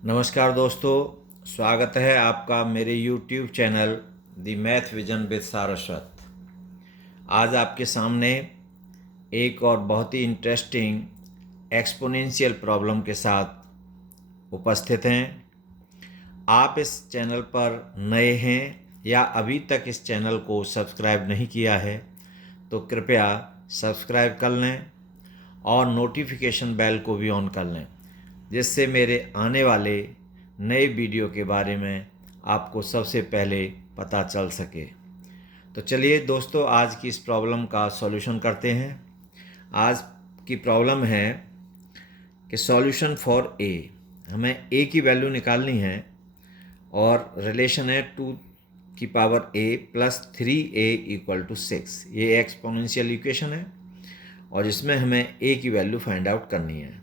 नमस्कार दोस्तों, स्वागत है आपका मेरे YouTube channel the math vision with Saraswat. आज आपके सामने एक और बहुत ही इंटरेस्टिंग एक्सपोनेंशियल प्रॉब्लम के साथ उपस्थित हैं। आप इस चैनल पर नए हैं या अभी तक इस चैनल को सब्सक्राइब नहीं किया है तो कृपया सब्सक्राइब कर लें और नोटिफिकेशन बेल को भी ऑन कर लें, जिससे मेरे आने वाले नए वीडियो के बारे में आपको सबसे पहले पता चल सके। तो चलिए दोस्तों, आज की इस प्रॉब्लम का सॉल्यूशन करते हैं। आज की प्रॉब्लम है कि सॉल्यूशन फॉर ए। हमें ए की वैल्यू निकालनी है और रिलेशन है 2 की power a plus 3a equal to 6। ये एक्सपोनेंशियल इक्वेशन है और इसमें हमें ए की वैल्यू फाइंड आउट करनी है।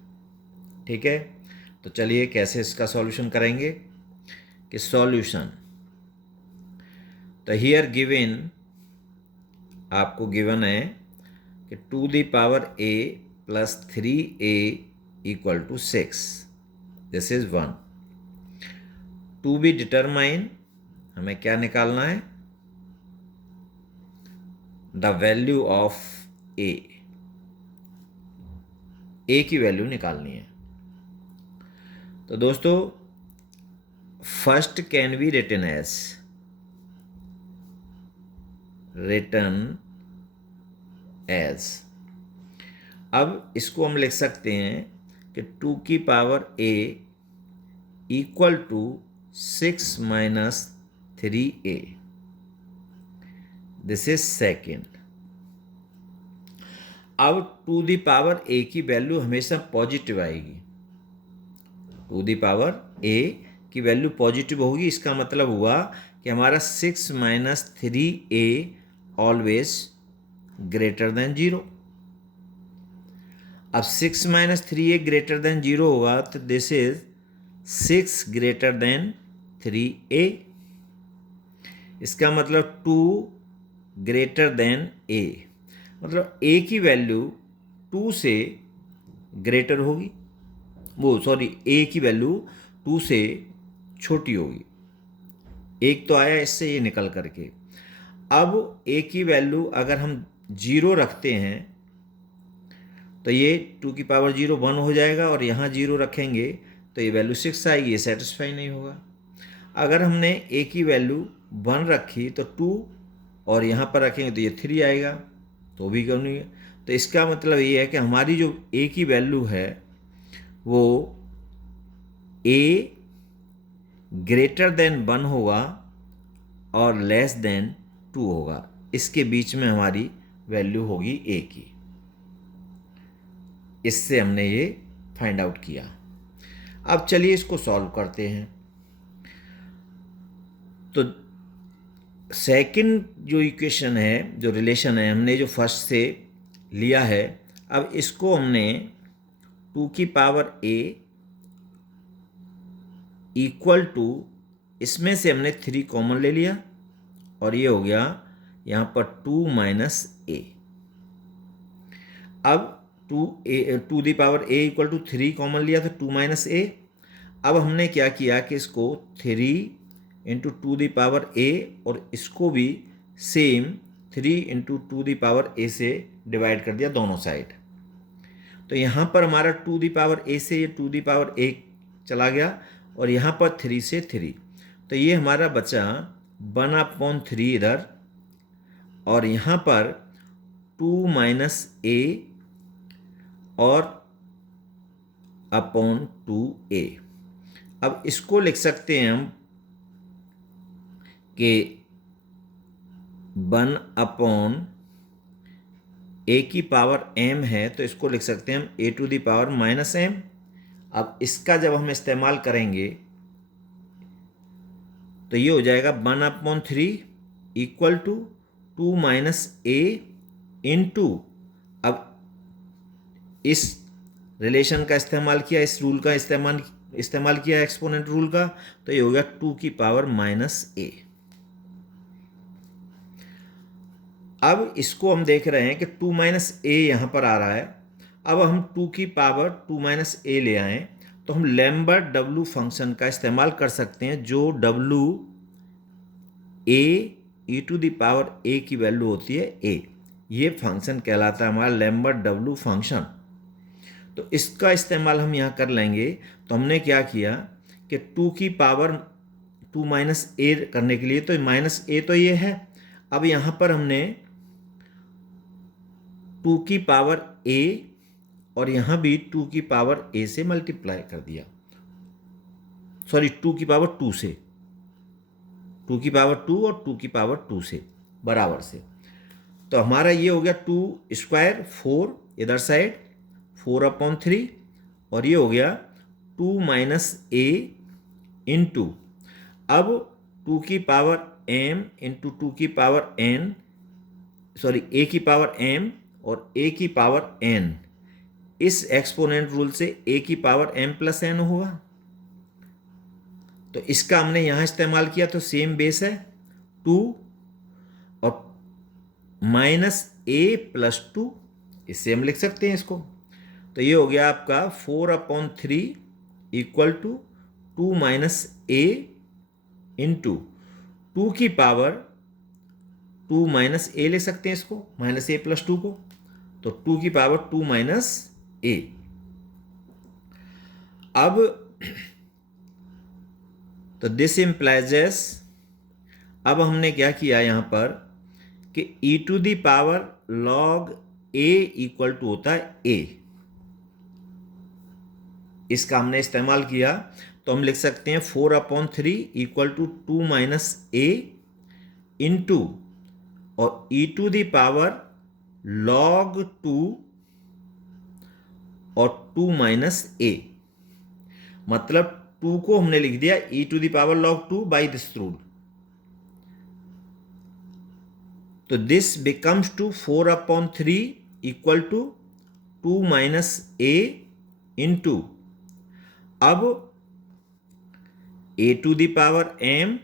ठीक है, तो चलिए कैसे इसका सॉल्यूशन करेंगे कि सॉल्यूशन, तो हियर गिवन, आपको गिवन है कि 2 the power a plus 3a equal to 6। This is 1। To be determine, हमें क्या निकालना है? द वैल्यू ऑफ a की वैल्यू निकालनी है। तो दोस्तों, first can be written as, अब इसको हम लिख सकते हैं कि 2 की power a equal to 6 minus 3a। This is second. अब 2 दी पावर a की वैल्यू हमेशा पॉजिटिव आएगी। 2 दी पावर a की वैल्यू पॉजिटिव होगी। इसका मतलब हुआ कि हमारा 6 minus 3a always greater than 0। अब 6 माइनस 3a ग्रेटर देन 0 होगा तो this is 6 greater than 3a। इसका मतलब 2 ग्रेटर देन a, मतलब a की वैल्यू 2 से ग्रेटर होगी, a की वैल्यू 2 से छोटी होगी। एक तो आया इससे ये निकल करके। अब a की वैल्यू अगर हम 0 रखते हैं तो ये 2 की पावर 0 1 हो जाएगा और यहाँ 0 रखेंगे तो ये वैल्यू 6 आएगी। ये सेटिस्फाई नहीं होगा। अगर हमने a की वैल्यू 1 रखी तो 2 और यहाँ पर रखेंगे तो ये 3 आएगा, तो भी क्यों नहीं है। तो इसका मतलब ये है कि हमारी जो a की वैल्यू है वो a ग्रेटर देन 1 होगा और लेस देन 2 होगा। इसके बीच में हमारी वैल्यू होगी a की। इससे हमने ये फाइंड आउट किया। अब चलिए इसको सॉल्व करते हैं। तो सेकंड जो इक्वेशन है, जो रिलेशन है, हमने जो फर्स्ट से लिया है, अब इसको हमने 2 की पावर a इक्वल टू, इसमें से हमने 3 कॉमन ले लिया और ये हो गया यहाँ पर 2 माइनस a। अब 2 the power a equal to 3 common लिया तो 2 माइनस a। अब हमने क्या किया कि इसको 3 इंटू 2 दी पावर a और इसको भी same 3 into 2 the power a से डिवाइड कर दिया दोनों साइड। तो यहाँ पर हमारा 2 दी पावर a से ये 2 दी पावर a चला गया और यहाँ पर 3 से 3, तो ये हमारा बचा 1/3 इधर और यहाँ पर 2 माइनस a और अपॉन 2a। अब इसको लिख सकते हैं हम कि 1/a की पावर m है, तो इसको लिख सकते हैं हम a to the power minus m। अब इसका जब हम इस्तेमाल करेंगे तो ये हो जाएगा 1/3 equal to 2 minus a into, अब इस रिलेशन का इस्तेमाल किया, इस रूल का इस्तेमाल किया एक्सपोनेंट रूल का, तो ये हो गया 2 की पावर माइनस a। अब इसको हम देख रहे हैं कि 2 माइनस a यहाँ पर आ रहा है। अब हम 2 की पावर 2 माइनस a ले आएँ तो हम लैम्बर्ट डब्ल्यू फंक्शन का इस्तेमाल कर सकते हैं, जो डब्ल्यू a e to the power a की वैल्यू होती है ए, ये फंक्शन कहलाता है हमारा लैम्बर्ट डब्ल्यू फंक्शन। तो इसका इस्तेमाल हम यहाँ कर लेंगे। तो हमने क्या किया कि 2 की पावर 2 माइनस ए करने के लिए, तो माइनस ए तो ये है, अब यहाँ पर हमने 2 की पावर ए और यहाँ भी 2 की पावर ए से मल्टीप्लाई कर दिया, सॉरी 2 की पावर 2 से, 2 की पावर 2 और 2 की पावर 2 से बराबर से। तो हमारा ये हो गया 2 स्क्वायर 4 इधर साइड 4/3, और ये हो गया 2 माइनस ए इंटू, अब 2 की पावर m इंटू 2 की पावर n, सॉरी a की पावर m और a की पावर n, इस एक्सपोनेंट रूल से a की पावर m प्लस n होगा। तो इसका हमने यहाँ इस्तेमाल किया, तो सेम बेस है 2 और माइनस a प्लस 2, इससे हम लिख सकते हैं इसको। तो ये हो गया आपका 4/3 equal to 2 minus a into 2 की पावर 2 माइनस a लिख सकते हैं इसको, माइनस a प्लस 2 को, तो 2 की पावर 2 माइनस a। अब तो दिस इम्प्लाइजेस, अब हमने क्या किया यहाँ पर कि e to the power log a equal to होता है a, इसका हमने इस्तेमाल किया। तो हम लिख सकते हैं 4/3 equal to 2 minus a into और e to the power log 2 और 2 माइनस a, मतलब 2 को हमने लिख दिया e to the power log 2 by this rule. तो this becomes to 4/3 equal to 2 minus a into, अब a to the power m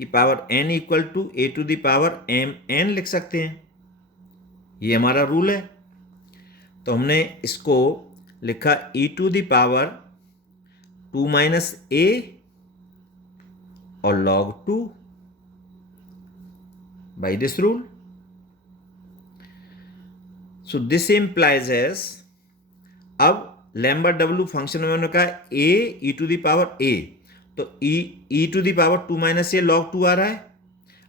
की power n equal to a to the power m n लिख सकते हैं, ये हमारा rule है। तो हमने इसको लिखा e to the power 2 minus a और log 2 by this rule. So this implies as, अब लैम्बर्ट डब्ल्यू फंक्शन में उन्होंने कहा a e to the power a, तो e to the power 2 minus a log 2 आ रहा है,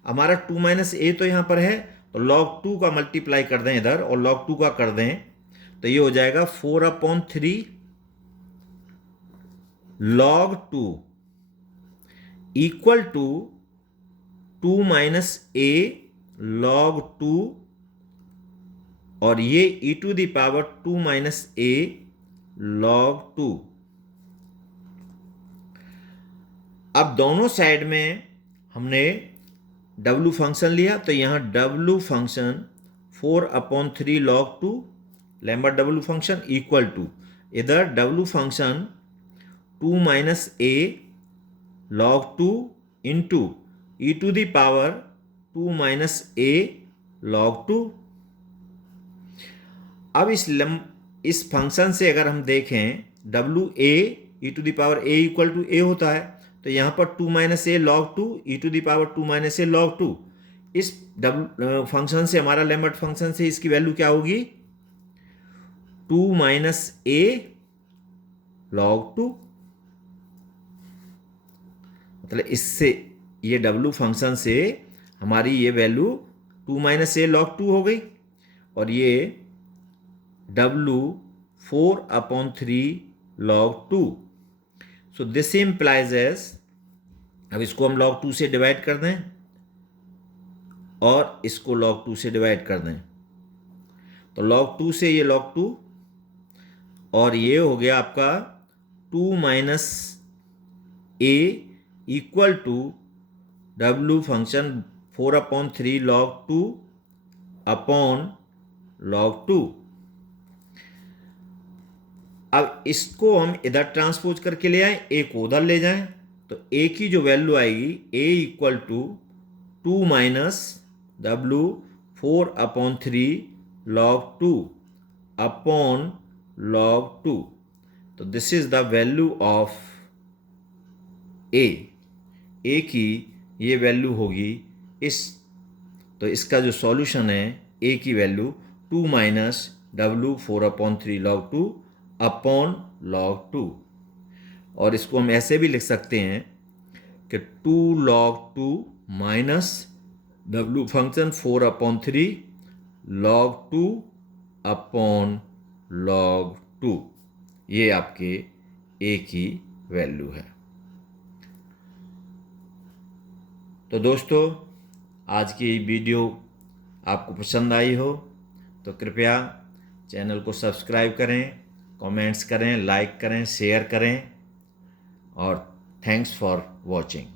हमारा 2 माइनस a तो यहाँ पर है, तो log 2 का मल्टीप्लाई कर दें इधर और log 2 का कर दें, तो ये हो जाएगा 4/3 log 2 equal to 2 minus a log 2, और ये e to the power 2 minus a log 2। अब दोनों साइड में हमने w फंक्शन लिया, तो यहाँ w function 4/3 log 2 Lambert w function equal to, इधर w function 2 minus a log 2 into e to the power 2 minus a log 2। अब इस फंक्शन से अगर हम देखें डब्ल्यू a e to the power a equal to a होता है, तो यहाँ पर 2 minus a log 2 e to the power 2 minus a log 2, इस फंक्शन से हमारा लैम्बर्ट फंक्शन से इसकी वैल्यू क्या होगी 2 माइनस ए log 2, मतलब इससे ये w फंक्शन से हमारी ये वैल्यू 2 माइनस ए log 2 हो गई, और ये w 4/3 log 2। So this implies as, अब इसको हम log 2 से डिवाइड कर दें और इसको log 2 से डिवाइड कर दें, तो log 2 से ये log 2, और ये हो गया आपका 2 minus a equal to w function 4/3 log 2 upon log 2। अब इसको हम इधर ट्रांसपोज करके ले आए, a को उधर ले जाएं, तो a की जो वैल्यू आएगी a equal to 2 minus w 4/3 log 2 upon log 2। तो this is the value of a की ये वैल्यू होगी तो इसका जो सॉल्यूशन है ए की value 2 minus W 4/3 log 2 upon log 2। और इसको हम ऐसे भी लिख सकते हैं कि 2 log 2 minus W function 4/3 log 2 upon log 2। ये आपके ए की वैल्यू है। तो दोस्तों, आज की वीडियो आपको पसंद आई हो तो कृपया चैनल को सब्सक्राइब करें, कमेंट्स करें, लाइक करें, शेयर करें और थैंक्स फॉर वॉचिंग।